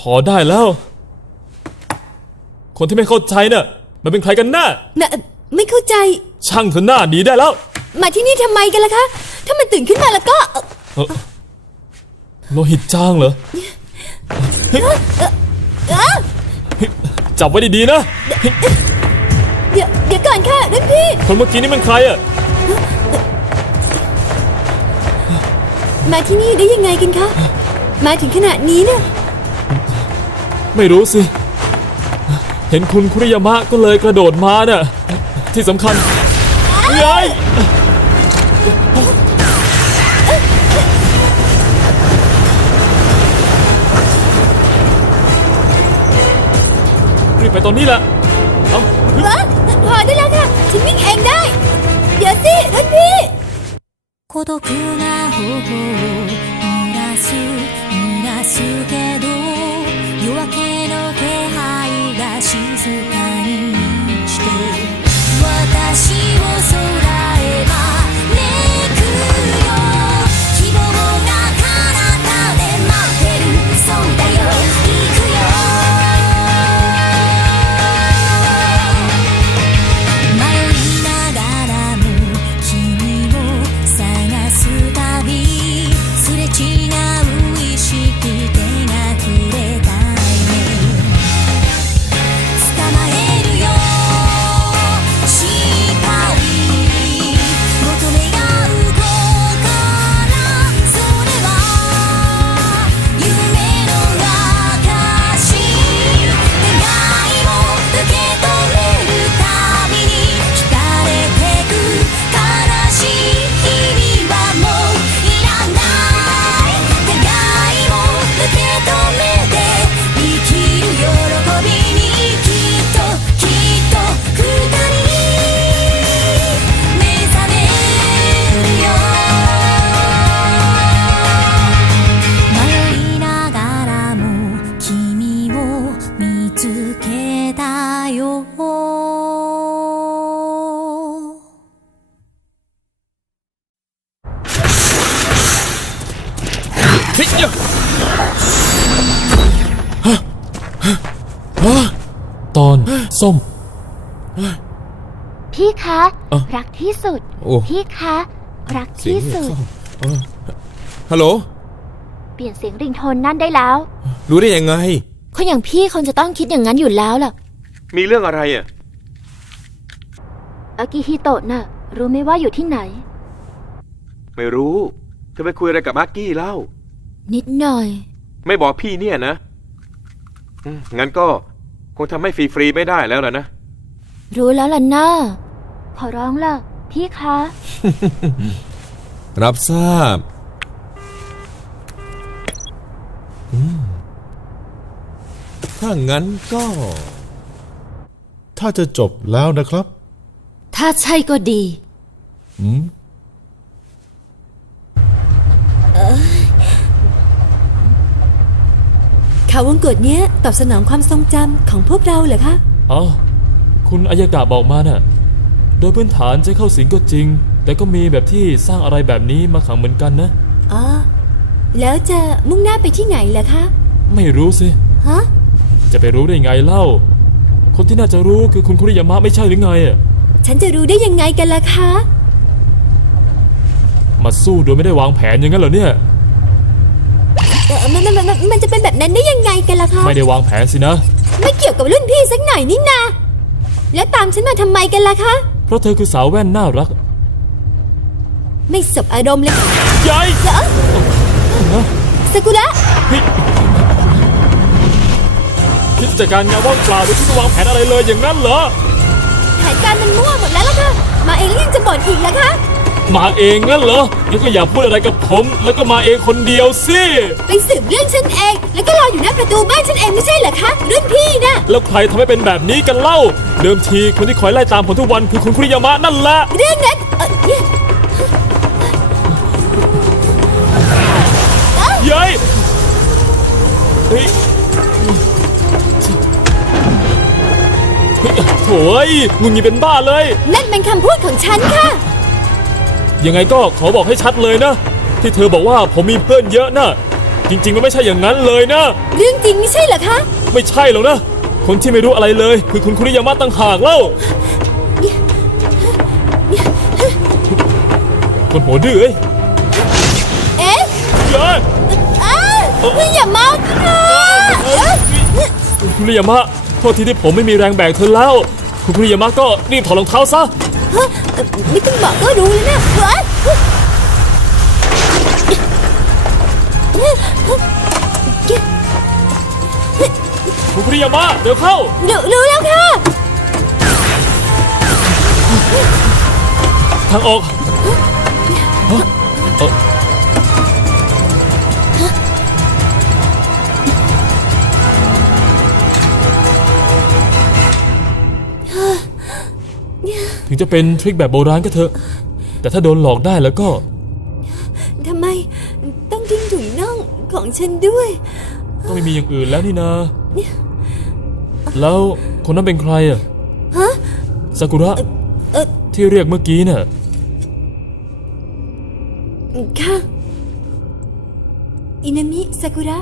พอได้แล้ว คนที่ไม่เข้าใจน่ะ มันเป็นใครกันแน่น่ะไม่เข้าใจ ช่างเถอะหน้าหนีได้แล้ว มาที่นี่ทำไมกันล่ะคะ ถ้ามันตื่นขึ้นมาแล้วก็เอ่อเอ่อโลหิตจางเหรอเฮ้ยเอ้าจับไว้ดีๆนะ เดี๋ยวเดี๋ยวก่อนค่ะรุ่นพี่ คนเมื่อกี้นี่มันใครอะ มาที่นี่ได้ยังไงกันคะ มาถึงขนาดนี้เนี่ย ไม่รู้สิ เห็นคุณคุริยามะก็เลยกระโดดมาน่ะ ที่สำคัญไงรีบไปตอนนี้แหละ เอา เอ้อพอได้แล้วค่ะ ฉันวิ่งเองได้ เดี๋ยวสิรุ่นพี่ 孤独な頬を濡らす濡らすけど夜明けの気配が 静かに満ちて私を ส้ม พี่คะ เอ้ารักที่สุด โอ้ พี่คะ รักที่สุดฮัลโหล เปลี่ยนเสียงริงโทนนั่นได้แล้ว รู้ได้ยังไง คนอย่างพี่คงจะต้องคิดอย่างนั้นอยู่แล้วล่ะมีเรื่องอะไรอะ อากิฮิโตะน่ะ รู้ไหมว่าอยู่ที่ไหน ไม่รู้เธอไปคุยอะไรกับอาร์กี้เล่า นิดหน่อย ไม่บอกพี่เนี่ยนะอืมงั้นก็ คงทำให้ฟรีๆไม่ได้แล้วล่ะนะ รู้แล้วล่ะน้าขอร้องล่ะ พี่คะ รับทราบถ้างั้นก็ ถ้าจะจบแล้วนะครับ ถ้าใช่ก็ดี ข่าววงกฏเนี้ยตอบสนองความทรงจำของพวกเราเหรอคะ เอ้าคุณอายากะบอกมาน่ะ โดยพื้นฐานจะเข้าสิงก็จริง แต่ก็มีแบบที่สร้างอะไรแบบนี้มาขังเหมือนกันนะ อ๋อ แล้วจะมุ่งหน้าไปที่ไหนล่ะคะ ไม่รู้สิ ฮะ จะไปรู้ได้ไงเล่า คนที่น่าจะรู้คือคุณคุริยามะไม่ใช่หรือไงอะฉันจะรู้ได้ยังไงกันล่ะคะ มาสู้โดยไม่ได้วางแผนอย่างนั้นเหรอเนี่ยเออ มันมันมันมันจะเป็นแบบนั้นได้ยังไงกันล่ะคะไม่ได้วางแผนสินะ ไม่เกี่ยวกับรุ่นพี่สักหน่อยนี่นาแล้วตามฉันมาทำไมกันล่ะคะ เพราะเธอคือสาวแว่นน่ารักไม่สบอารมณ์เลยค่ะยายเหรอสกุระคิดจะจัดการงานว่างเปล่าโดยที่ไม่วางแผนอะไรเลยอย่างนั้นเหรอ แผนการมันมั่วหมดแล้วล่ะค่ะ มาเองแล้วยังจะบ่นอีกล่ะคะ มาเองงั้นเหรองั้นก็อย่าพูดอะไรกับผม แล้วก็มาเองคนเดียวสิ ไปสืบเรื่องฉันเอง แล้วก็รออยู่หน้าประตูบ้านฉันเองไม่ใช่เหรอคะ รุ่นพี่นะแล้วใครทำให้เป็นแบบนี้กันเล่า เดิมทีคนที่คอยไล่ตามผมทุกวันคือคุณคุริยามะนั่นแหละ เรื่องนั้นเอ่อเนี่ยยายเฮ้ยเฮ้ยโถ่เอ้ยงุนงีเป็นบ้าเลย นั่นเป็นคำพูดของฉันค่ะ ยังไงก็ขอบอกให้ชัดเลยนะ ที่เธอบอกว่าผมมีเพื่อนเยอะนะจจริงๆมันไม่ใช่อย่างนั้นเลยนะ เรื่องจริงไม่ใช่เหรอคะ ไม่ใช่หรอกนะ คนที่ไม่รู้อะไรเลย คือคุณคุริยามะตั้งหากเล่าคนหัวดื้อเอ้ยเอ๊ะเฮ้ยอ้าวอย่ามาค่ะคุณคุริยามะโทษทีที่ผมไม่มีแรงแบกเธอแล้ว คุณคุริยามะก็รีบถอดรองเท้าซะ ฮะเอ่อไม่ต้องบอกก็รู้แล้วนะเฮ้ยคุณคุริยามาเดี๋ยวเข้า รู้รู้แล้วค่ะ ทางออก ถึงจะเป็นทริคแบบโบราณก็เถอะ แต่ถ้าโดนหลอกได้แล้วก็ ทำไมต้องทิ้งถุงน่องของฉันด้วย ก็ไม่มีอย่างอื่นแล้วนี่นะ แล้วคนนั้นเป็นใครอะฮะซากุระเออที่เรียกเมื่อกี้น่ะค่ะอินามิซากุระ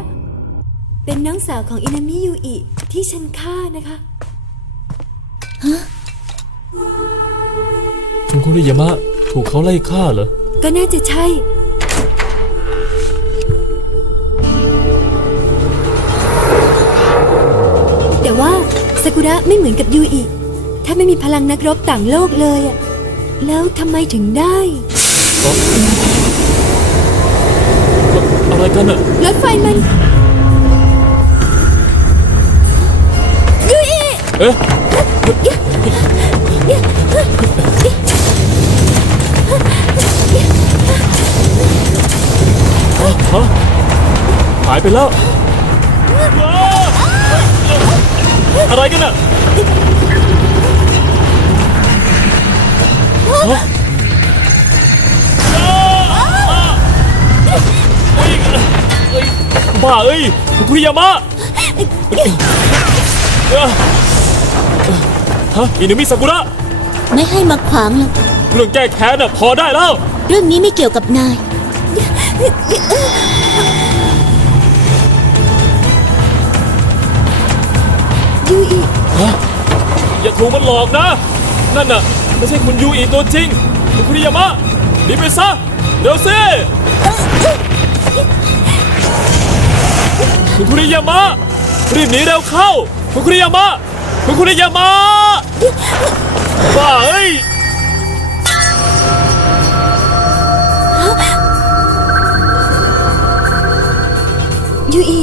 เป็นน้องสาวของอินามิยูอิที่ฉันฆ่านะคะ คุณคุริยามะ ถูกเขาไล่ฆ่าเหรอ ก็น่าจะใช่ แต่ว่าซากุระไม่เหมือนกับยูอิถ้าไม่มีพลังนักรบต่างโลกเลยอะแล้วทำไมถึงได้ อะไรกันอะรถไฟมันยูอิ เอ๊ะ ฮะหายไปแล้วว้าวอะไรกันอะฮะเฮ้ยเฮ้ยบ้าเอ้ยคุณคุริยามะเอ้อฮะอินุมิซากุระ ไม่ให้มาขวางหรอกเรื่องแก้แค้นน่ะพอได้แล้ว เรื่องนี้ไม่เกี่ยวกับนาย ยูอิอย่าถูกมันหลอกนะ นั่นน่ะ ไม่ใช่คุณยูอีตัวจริง คุณคุริยามะหนีไปซะ เร็วสิคุณคุริยามะรีบหนีเร็วเข้า คุณคุริยามะคุณคุริยามะบ้าเอ้ย ยูอิ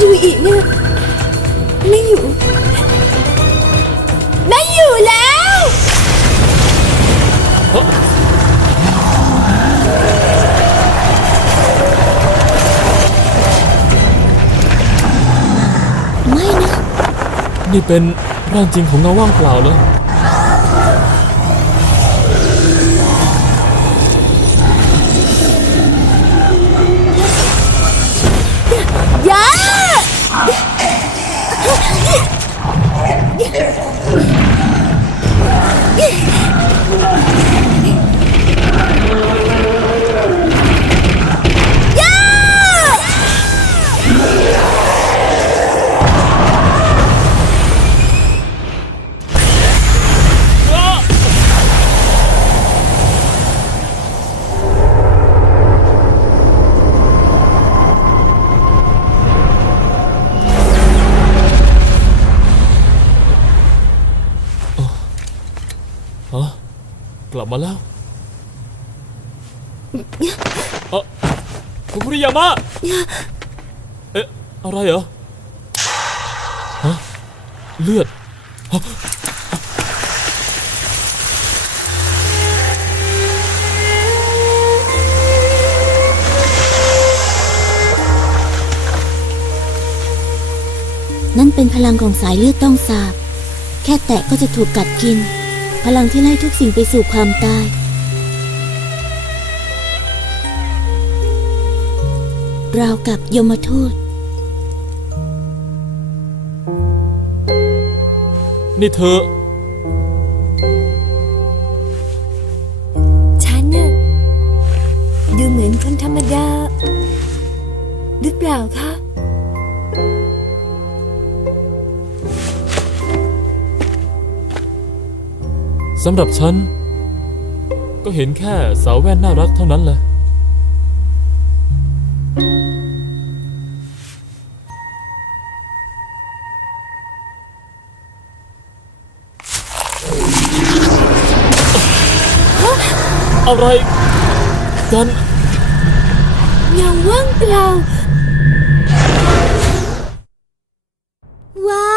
ยูอิเนี่ยไม่อยู่ ไม่อยู่แล้วไม่นะ นี่เป็นร่างจริงของเงาว่างเปล่าเหรอ Yeah! บมาแล้วเออคุณคุริยามะเอ๊ะอะไรเหรอฮะเลือดฮะนั่นเป็นพลังของสายเลือดต้องสาบ แค่แตะก็จะถูกกัดกิน พลังที่ไล่ทุกสิ่งไปสู่ความตาย ราวกับยมทูต นี่เธอ ฉันน่ะดูเหมือนคนธรรมดา หรือเปล่าคะำหรับฉัน ก็เห็นแค่สาวแว่นน่ารักเท่านั้นแหละ อะไรกัน เงาว่างเปล่า ว้า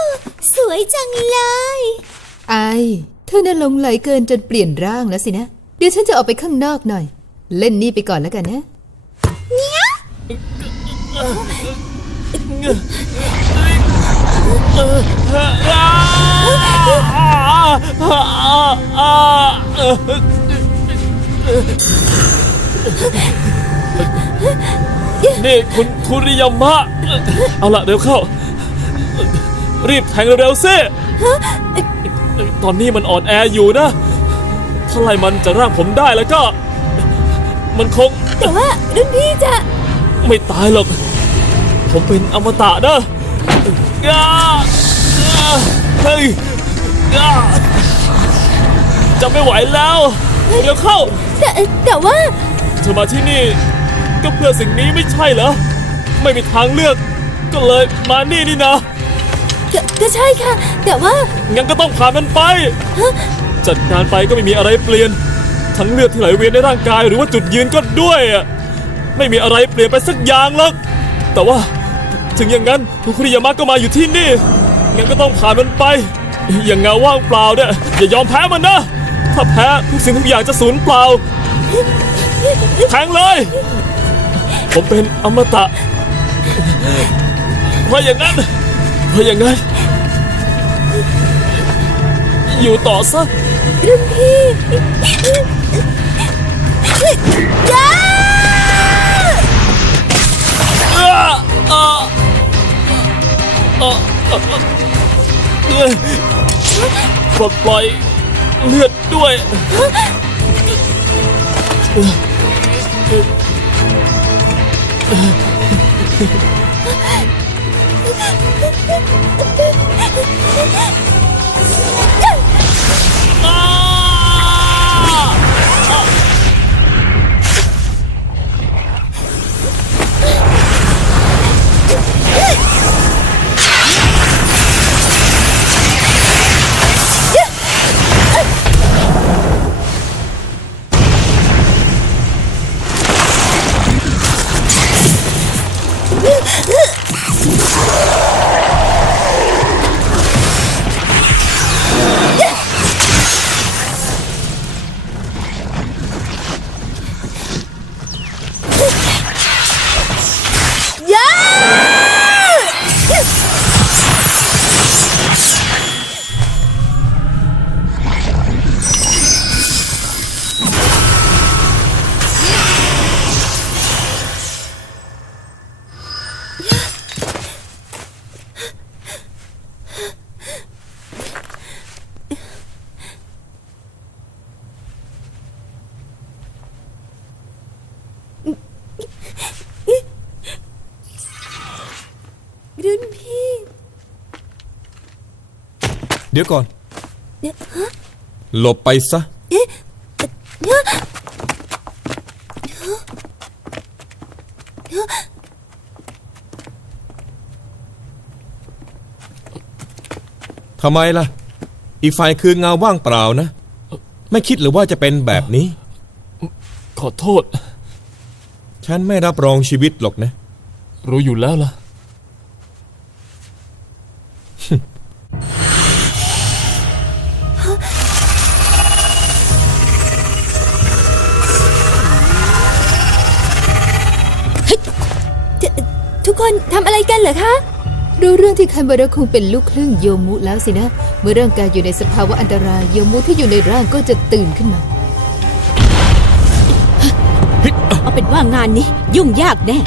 ว สวยจังเลย ไอ เธอน่ะหลงไหลเกินจนเปลี่ยนร่างแล้วสินะ เดี๋ยวฉันจะออกไปข้างนอกหน่อย เล่นนี่ไปก่อนแล้วกันนะ นี่คุณคุริยามะ เอาละเดี๋ยวเข้า รีบแทงเร็วๆสิ ตอนนี้มันอ่อนแออยู่นะ ถ้าไล่มันจะร่างผมได้แล้วก็ มันคงแต่ว่ารุ่นพี่จะไม่ตายหรอก ผมเป็นอมตะนะอ้าอ้าเฮ้ยอ้าจะไม่ไหวแล้ว เดี๋ยวเข้า แต่แต่ว่าเธอมาที่นี่ก็เพื่อสิ่งนี้ไม่ใช่เหรอ ไม่มีทางเลือก ก็เลยมานี่นี่นะ ก็ก็ใช่ค่ะ แต่ว่างั้นก็ต้องผ่านมันไป จัดการไปก็ไม่มีอะไรเปลี่ยน ทั้งเลือดที่ไหลเวียนในร่างกายหรือว่าจุดยืนก็ด้วยอะไม่มีอะไรเปลี่ยนไปสักอย่างหรอก แต่ว่าถึงอย่างนั้นคุคุริยามะก็มาอยู่ที่นี่ งั้นก็ต้องผ่านมันไป อย่างเงาว่างเปล่าเนี่ยอย่ายอมแพ้มันนะ ถ้าแพ้ทุกสิ่งทุกอย่างจะสูญเปล่า แทงเลย ผมเป็นอมตะเพราะอย่างนั้น เพราะอย่างนั้น อยู่ต่อซะรุ่นพี่จ้าอ่าอ่าอาอาเอ้ยปลดปล่อยเลือดด้วย Ha ha ha! ดี๋ยวก่อนเนี่ยฮะหลบไปซะเอ๊ะเนี่ยทำไมล่ะ อีกฝ่ายคือเงาว่างเปล่านะ ไม่คิดหรือว่าจะเป็นแบบนี้ ขอโทษ ฉันไม่รับรองชีวิตหรอกนะ รู้อยู่แล้วล่ะจะำอะไรกันเหรอคะรู้เรื่องที่คันบาระคงเป็นลูกครึ่งโยมุแล้วสินะ เมื่อร่างกายอยู่ในสภาวะอันตรายโยมุที่อยู่ในร่างก็จะตื่นขึ้นมา เอาเป็นว่างานนี้ยุ่งยากแน่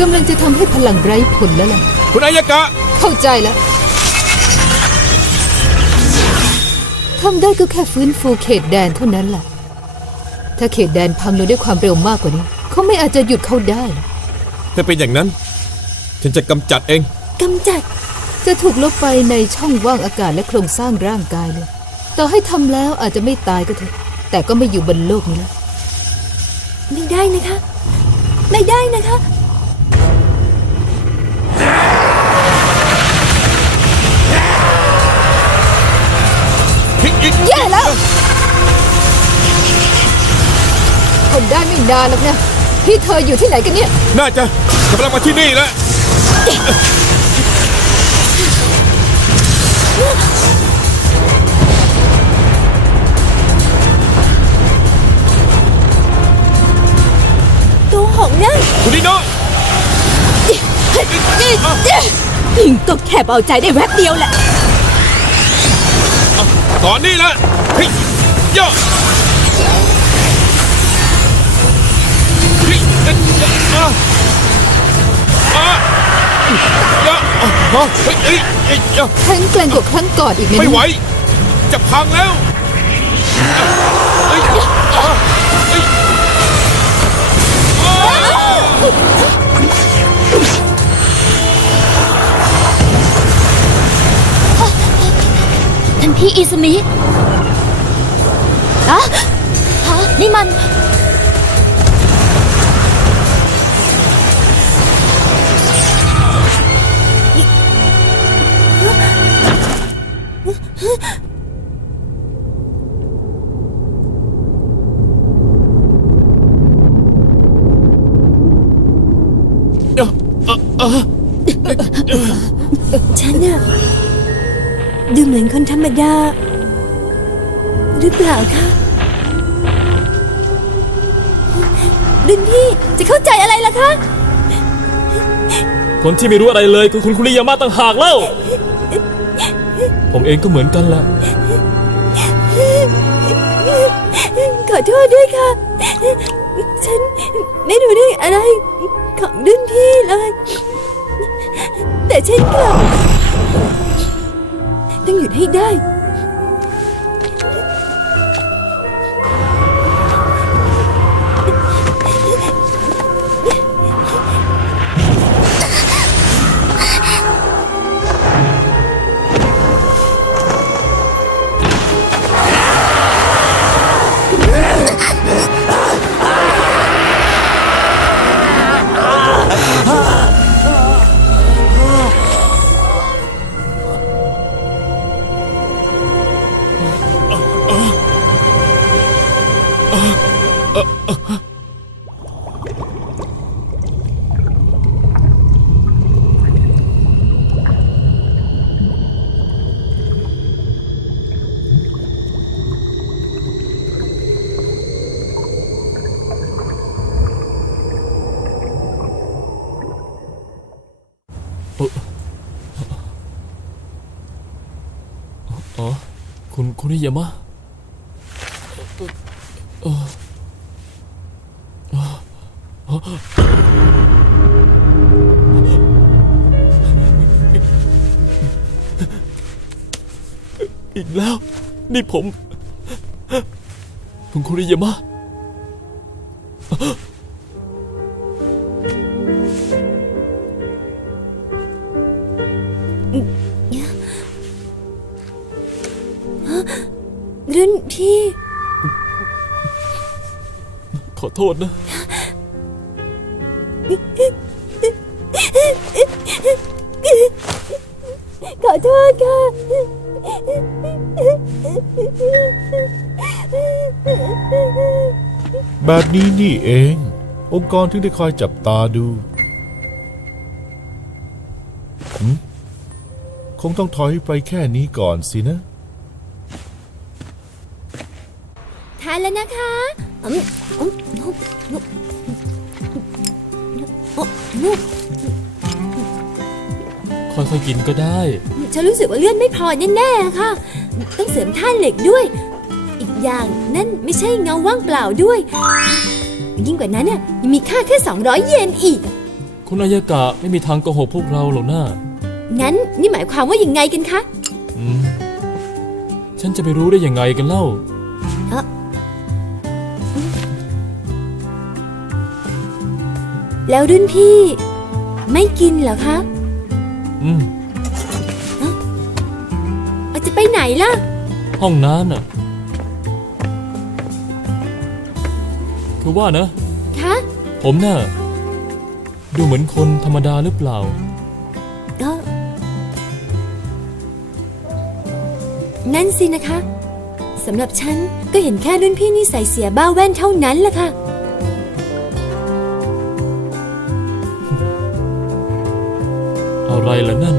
กำลังจะทำให้พลังไร้ผลแล้วล่ะ คุณอายากะ เข้าใจแล้วทำได้ก็แค่ฟื้นฟูเขตแดนเท่านั้นแหละถ้าเขตแดนพังลงด้วยความเร็วมากกว่านี้ เขาไม่อาจจะหยุดเขาได้นะถ้าเป็นอย่างนั้น ฉันจะกำจัดเอง กำจัด จะถูกลบไปในช่องว่างอากาศและโครงสร้างร่างกายเลย ต่อให้ทำแล้วอาจจะไม่ตายก็เถอะ แต่ก็ไม่อยู่บนโลกนี้แล้ว ไม่ได้นะคะ ไม่ได้นะคะ แย่แล้วคนได้ไม่นานหรอกนะพี่เธออยู่ที่ไหนกันเนี่ย น่าจะกำลังมาที่นี่แล้ว ตัวหงนะคุณนิโนะพิงก็แค่เบาใจได้แวบเดียวแหละ ตอนนี้ละเฮ้ยย่อเฮ้ยอะอะย่ออะฮะเฮ้ยเฮ้ยย่อแข็งแกร่งกว่าครั้งกอดอีกไม่ไหว จะพังแล้ว พี่อิสมิอะฮะนี่มัน ดา หรือเปล่าคะรุ่นพี่จะเข้าใจอะไรล่ะคะ คนที่ไม่รู้อะไรเลยคือคุณคุริยามะต่างหากเล่า ผมเองก็เหมือนกันแหละ ขอโทษด้วยค่ะ ฉันไม่รู้เรื่องอะไรของรุ่นพี่เลย แต่ฉันกลับ ต้องหยุดให้ได้ คุณคุริยามะอีกแล้ว นี่ผม คุณคุริยามะ ษนะ ขอโทษค่ะ แบบนี้นี่เอง องค์กรถึงได้คอยจับตาดูหืมคงต้องถอยไปแค่นี้ก่อนสินะ ทานแล้วนะคะอืมอืมอืมอืมอืม ค่อยๆกินก็ได้ ฉันรู้สึกว่าเลือดไม่พอแน่ๆค่ะ ต้องเสริมท่าเหล็กด้วย อีกอย่างนั่นไม่ใช่เงาว่างเปล่าด้วย ยิ่งกว่านั้นน่ะยังมีค่าแค่ 200 เยนอีก คุณอายากะไม่มีทางโกหกพวกเราหรอกนะงั้นนี่หมายความว่ายังไงกันคะ อืม ฉันจะไปรู้ได้ยังไงกันเล่า แล้วรุ่นพี่ไม่กินเหรอคะอืม เอาจะไปไหนล่ะ ห้องน้ำน่ะ คือว่านะ คะ ผมน่ะ ดูเหมือนคนธรรมดาหรือเปล่าเออนั่นสินะคะ สำหรับฉันก็เห็นแค่รุ่นพี่นี่ใส่เสียบ้าแว่นเท่านั้นแหละค่ะ อะไรล่ะนั่น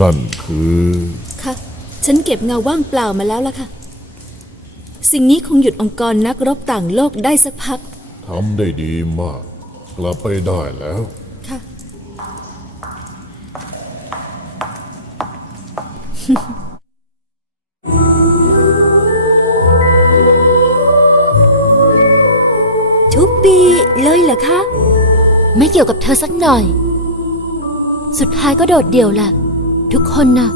นั่นคือ ค่ะ ฉันเก็บเงาว่างเปล่ามาแล้วล่ะค่ะ สิ่งนี้คงหยุดองค์กรนักรบต่างโลกได้สักพัก ทำได้ดีมาก กลับไปได้แล้ว ค่ะ ทุกปีเลยเหรอคะ ไม่เกี่ยวกับเธอสักหน่อย สุดท้ายก็โดดเดี่ยวแหละ ทุกคนน่ะ